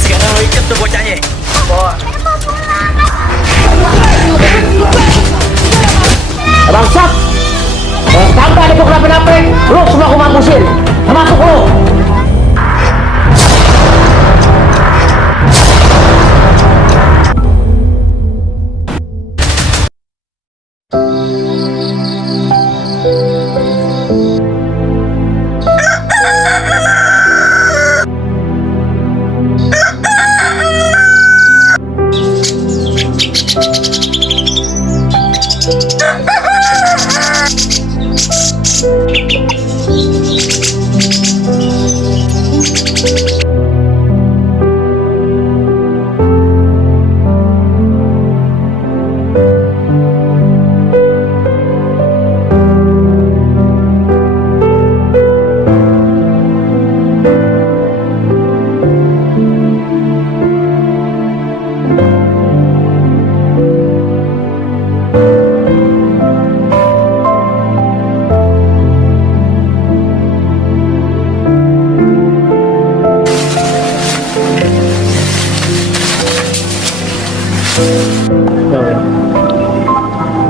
Sekarang lo ikat tuh bocahnya. Bangsat! Sampai ada kau kenapa-napa, lu semua aku mampusin. Termasuk lu.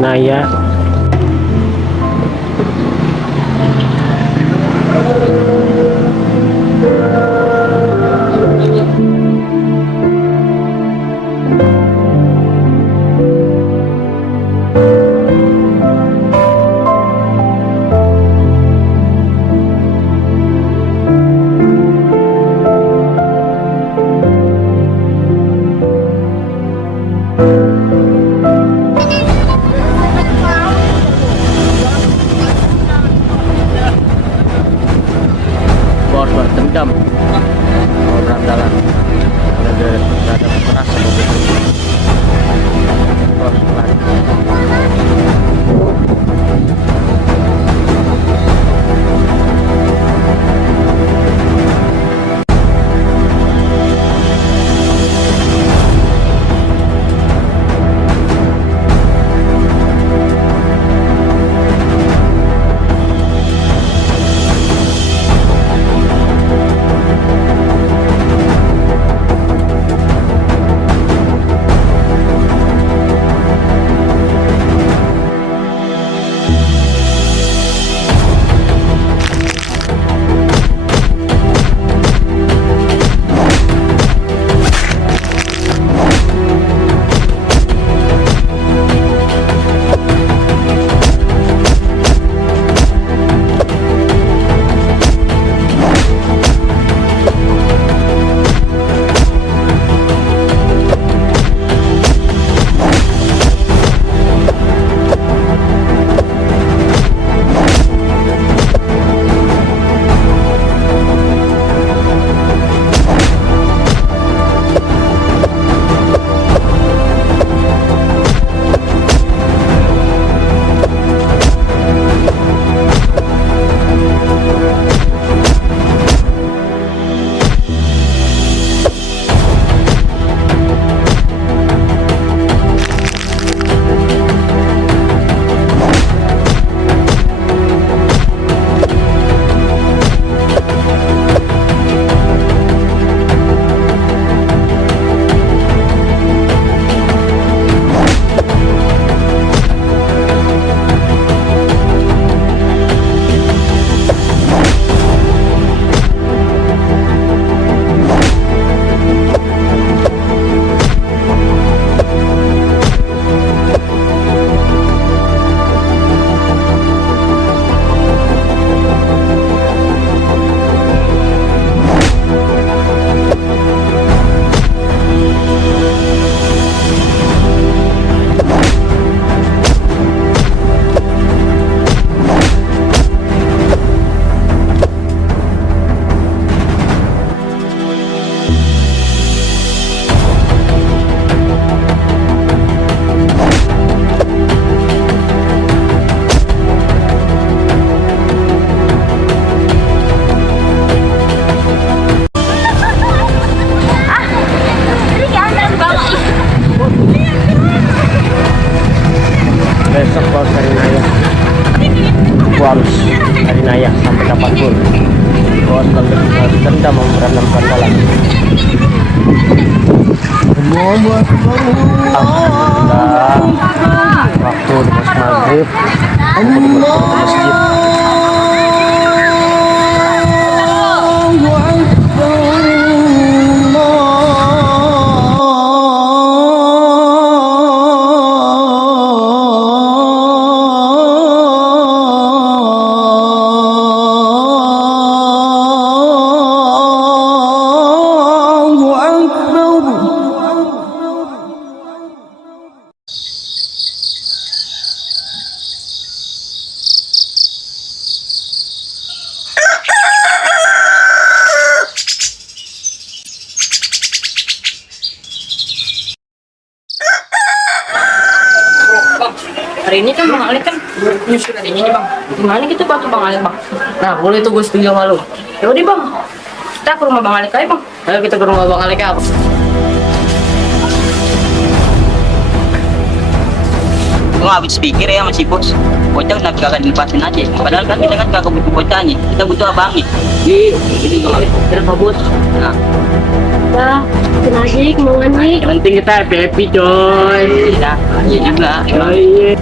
Naya. banget. Aku mau ke masjid. Hari ini kan Bang Ali kan nyusul hari ini Bang. Gimana kita bantu Bang Ali Bang? Nah boleh tuh gue setuju sama lu. Yaudah Bang, kita ke rumah Bang Ali aja Bang. Ayo kita ke rumah Bang Ali aja. Gue habis pikir ya masih bos. Bocah nak kagak dilepasin aja. Padahal kan kita kan kagak butuh bocahnya. Kita butuh abangnya. Jadi Bang Ali, kita Bos. Nah, Dah, kenajik, mau nganik. Yang penting kita happy coy. iya juga. Iya.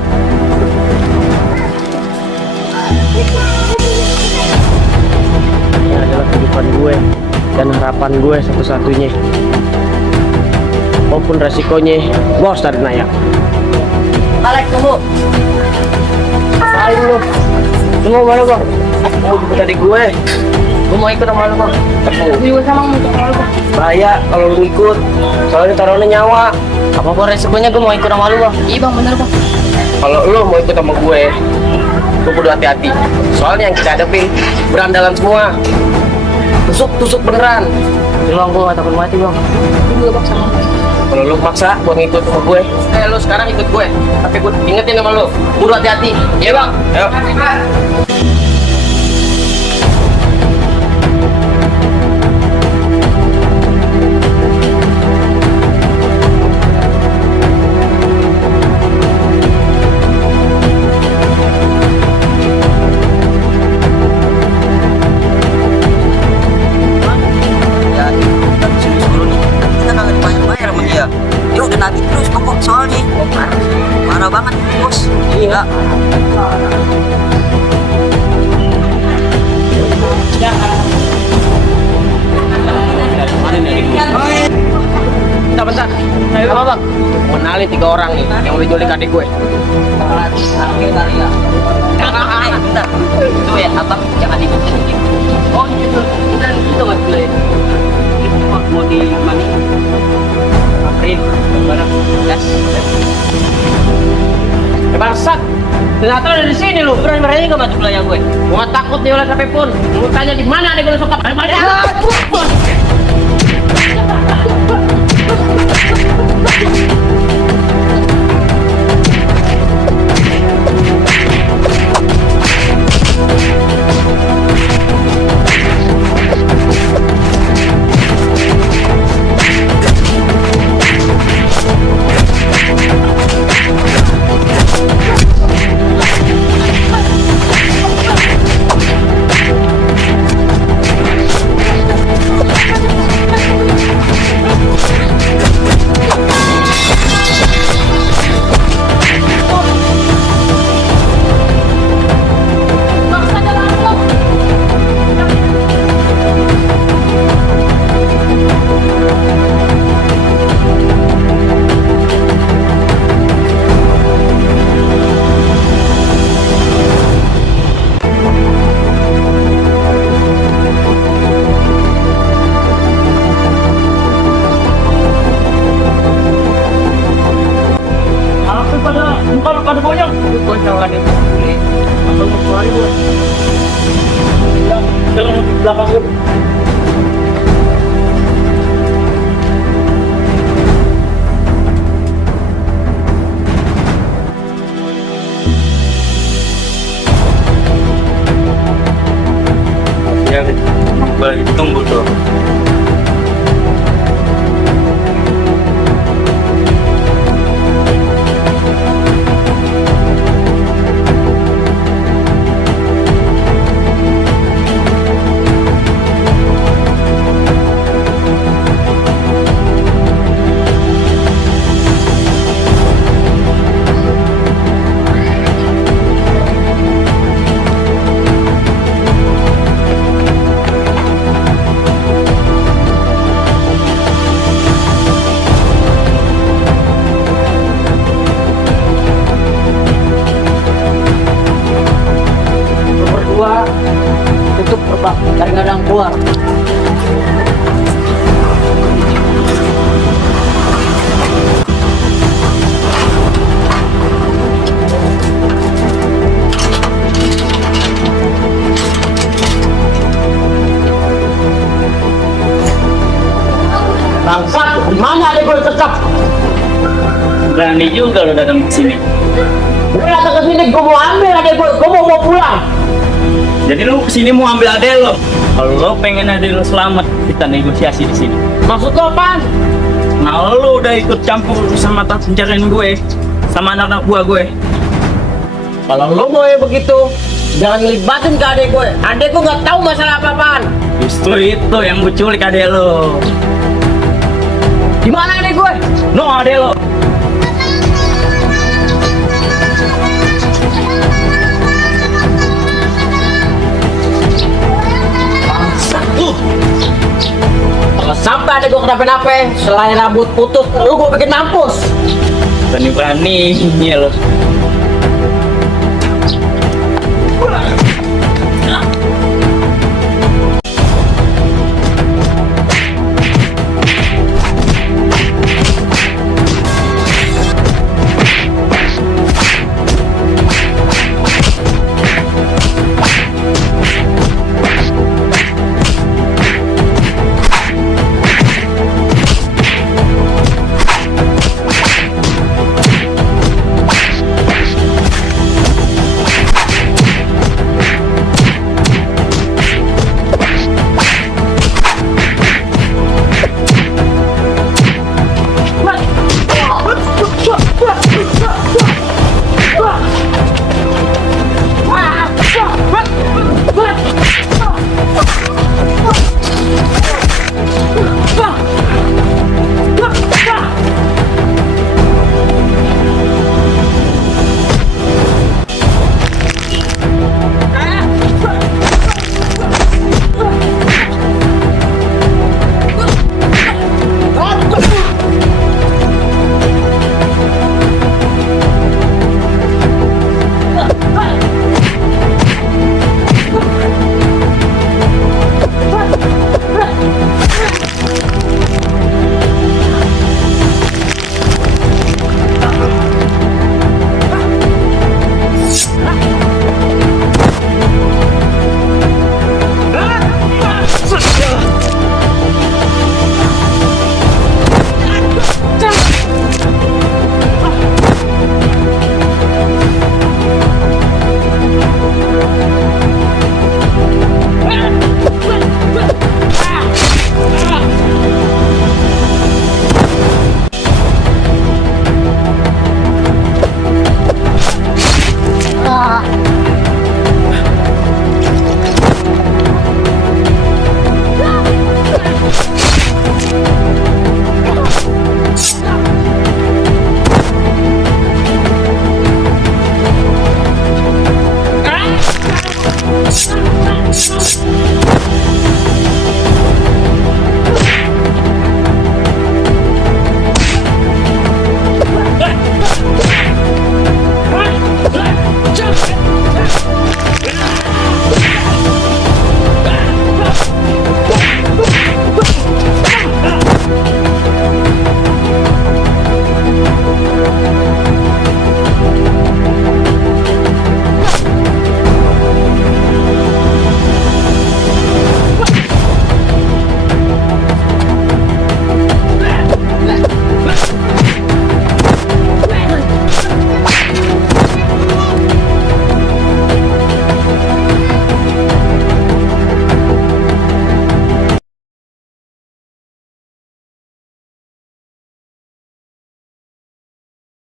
Ini adalah kehidupan gue dan harapan gue satu-satunya. Maupun resikonya, gue harus tarik naik. Alek tunggu. Ayo lu. Lu mau mana bang? Mau jemput adik gue. Gue mau ikut sama lu Bang. Gue juga sama mau ikut sama lu Bang. Bahaya kalau lu ikut. Soalnya taruhannya nyawa. Apa-apa resikonya gue mau ikut sama lu Bang. Iya Bang bener Bang. Kalau lu mau ikut sama gue, lu kudu hati-hati. Soalnya yang kita hadapin berandalan semua. Tusuk beneran. Jadi Bang gue gak takut mati Bang. Gue juga Bang sama. Kalau lu maksa buat ngikut sama gue, lu sekarang ikut gue. Tapi gue ingetin sama lu, kudu hati-hati. Iya bang. Ayo. Ya, kita disuruh nih. Kita kagak dibayar sama dia. Dia udah nagih terus pokok soalnya. Parah banget bos. Iya. Bentar. Ayo apa bang? Kenalin 3 orang nih yang udah jualin adik gue. Bentar. Itu ya abang jangan ikut. Oh gitu. Kita buat gue. Mau di mana? Aprin, bareng. Gas. Bangsat. Ternyata ada di sini lu. Berani-berani gak masuk wilayah gue. Gue nggak takut nih oleh siapapun. Lu tanya di mana adik gue suka. Bangsat, di mana adek gue tetap? Berani juga lo datang ke sini. Gue datang ke sini, gue mau ambil adek gue mau pulang. Jadi lu kesini mau ambil adek lo. Kalau lo pengen adek lo selamat, kita negosiasi di sini. Maksud lo apaan? Nah lo udah ikut campur sama tak pencarian gue, sama anak-anak buah gue. Kalau lo mau ya begitu, jangan ngelibatin ke adek gue. Adek gue nggak tahu masalah apa-apaan. Justru itu yang gue culik adek lo. Di mana adek gue? No adek lo. Kalau sampai adek gue kenapa-napa, selain rambut putus, lu gue bikin mampus. Berani-beraninya lo